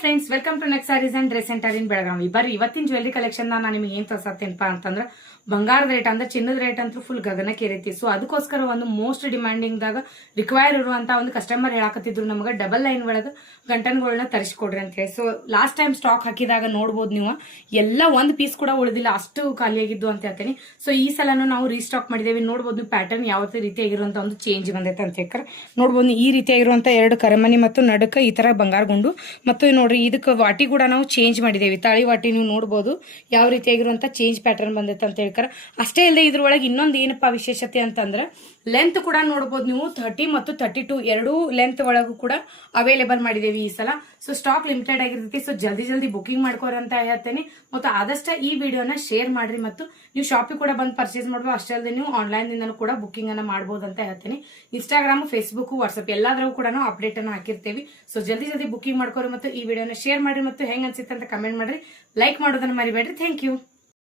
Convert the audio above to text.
Friends, welcome to Next sarees and dress centre in Belagavi. ಬರ್ರಿ ಇವತ್ತಿನ jewellery collection ನಾನು ನಿಮಗೆ ಏನ್ ತೋರ್ಸತ್ತೇನಪ್ಪ ಅಂತಂದ್ರೆ ಬಂಗಾರದ ರೇಟ್ ಅಂದ್ರೆ ಚಿನ್ನದ ರೇಟ್ ಅಂತೂ ಫುಲ್ ಗಗನಕ್ಕೆ ಏರೈತಿ. ಸೊ ಅದಕ್ಕೋಸ್ಕರ ಒಂದು ಮೋಸ್ಟ್ ಡಿಮ್ಯಾಂಡಿಂಗ್ ದಾಗ ರಿಕ್ವೈರ್ ಇರುವಂತ ಒಂದು ಕಸ್ಟಮರ್ ಹೇಳಾಕತ್ತಿದ್ರು ನಮಗೆ ಡಬಲ್ ಲೈನ್ ಒಳಗೆ ಗಂಟನ್ಗಳನ್ನ ತರಿಸಿಕೊಡ್ರಿ ಅಂತ ಹೇಳಿ. ಸೊ ಲಾಸ್ಟ್ ಟೈಮ್ ಸ್ಟಾಕ್ ಹಾಕಿದಾಗ ನೋಡ್ಬೋದು ನೀವು ಎಲ್ಲ ಒಂದು ಪೀಸ್ ಕೂಡ ಉಳಿದಿಲ್ಲ, ಅಷ್ಟು ಖಾಲಿಯಾಗಿದ್ದು ಅಂತ ಹೇಳ್ತೀನಿ. ಸೊ ಈ ಸಲನು ನಾವು ರೀಸ್ಟಾಕ್ ಮಾಡಿದೇವಿ. ನೋಡ್ಬೋದು ನೀವು ಪ್ಯಾಟರ್ನ್ ಯಾವ ರೀತಿಯಾಗಿರುವಂತ ಒಂದು ಚೇಂಜ್ ಬಂದೈತೆ ಅಂತ ಹೇಳಿ. ನೋಡ್ಬೋದು ಈ ರೀತಿಯಾಗಿರುವಂತ ಎರಡು ಕರಮನಿ ಮತ್ತು ನಡುಕ ಈ ತರ ಬಂಗಾರ ಗುಂಡು ಮತ್ತು ನೋಡ್ರಿ ಇದಕ್ಕೆ ವಾಟಿ ಕೂಡ ನಾವು ಚೇಂಜ್ ಮಾಡಿದೇವಿ. ತಾಳಿ ವಾಟಿ ನೀವು ನೋಡ್ಬೋದು ಯಾವ ರೀತಿಯಾಗಿರುವಂತ ಚೇಂಜ್ ಪ್ಯಾಟರ್ನ್ ಬಂದೈತೆ ಅಂತ ಹೇಳ್ತಾರೆ. ಅಷ್ಟೇ ಇಲ್ಲದೆ ಇದ್ರೊಳಗೆ ಇನ್ನೊಂದು ಏನಪ್ಪಾ ವಿಶೇಷತೆ ಅಂತಂದ್ರೆ ಲೆಂತ್ ಕೂಡ ನೋಡ್ಬೋದು ನೀವು 30 ಮತ್ತು 32 ಎರಡೂ ಲೆಂತ್ ಒಳಗೂ ಕೂಡ ಅವೈಲೇಬಲ್ ಮಾಡಿದೇವಿ ಈ ಸಲ. ಸೊ ಸ್ಟಾಕ್ ಲಿಮಿಟೆಡ್ ಆಗಿರ್ತೈತಿ. ಸೊ ಜಲ್ದಿ ಬುಕಿಂಗ್ ಮಾಡ್ಕೋರಿ ಅಂತ ಹೇಳ್ತೇನೆ. ಮತ್ತು ಆದಷ್ಟ ಈ ವಿಡಿಯೋನ ಶೇರ್ ಮಾಡ್ರಿ ಮತ್ತು ನೀವು ಶಾಪಿಗೆ ಕೂಡ ಬಂದು ಪರ್ಚೇಸ್ ಮಾಡ್ಬೋದು. ಅಷ್ಟೇ ಅಲ್ಲದೆ ನೀವು ಆನ್ಲೈನ್ ನಿಂದನೂ ಕೂಡ ಬುಕಿಂಗ್ ಅನ್ನ ಮಾಡಬಹುದು ಅಂತ ಹೇಳ್ತೀನಿ. ಇನ್ಸ್ಟಾಗ್ರಾಮ್, ಫೇಸ್ಬುಕ್, ವಾಟ್ಸ್ಆಪ್ ಎಲ್ಲಾದ್ರೂ ಕೂಡ ನಾವು ಅಪ್ಡೇಟ್ ಅನ್ನ ಹಾಕಿರ್ತೀವಿ. ಸೊ ಜಲ್ದಿ ಬುಕಿಂಗ್ ಮಾಡ್ಕೋರಿ ಮತ್ತು ಈ ವಿಡಿಯೋನ ಶೇರ್ ಮಾಡ್ರಿ ಮತ್ತು ಹೆಂಗ್ ಅನ್ಸುತ್ತೆ ಅಂತ ಕಮೆಂಟ್ ಮಾಡ್ರಿ. ಲೈಕ್ ಮಾಡೋದನ್ನ ಮರಿಬೇಡ್ರಿ. Thank you.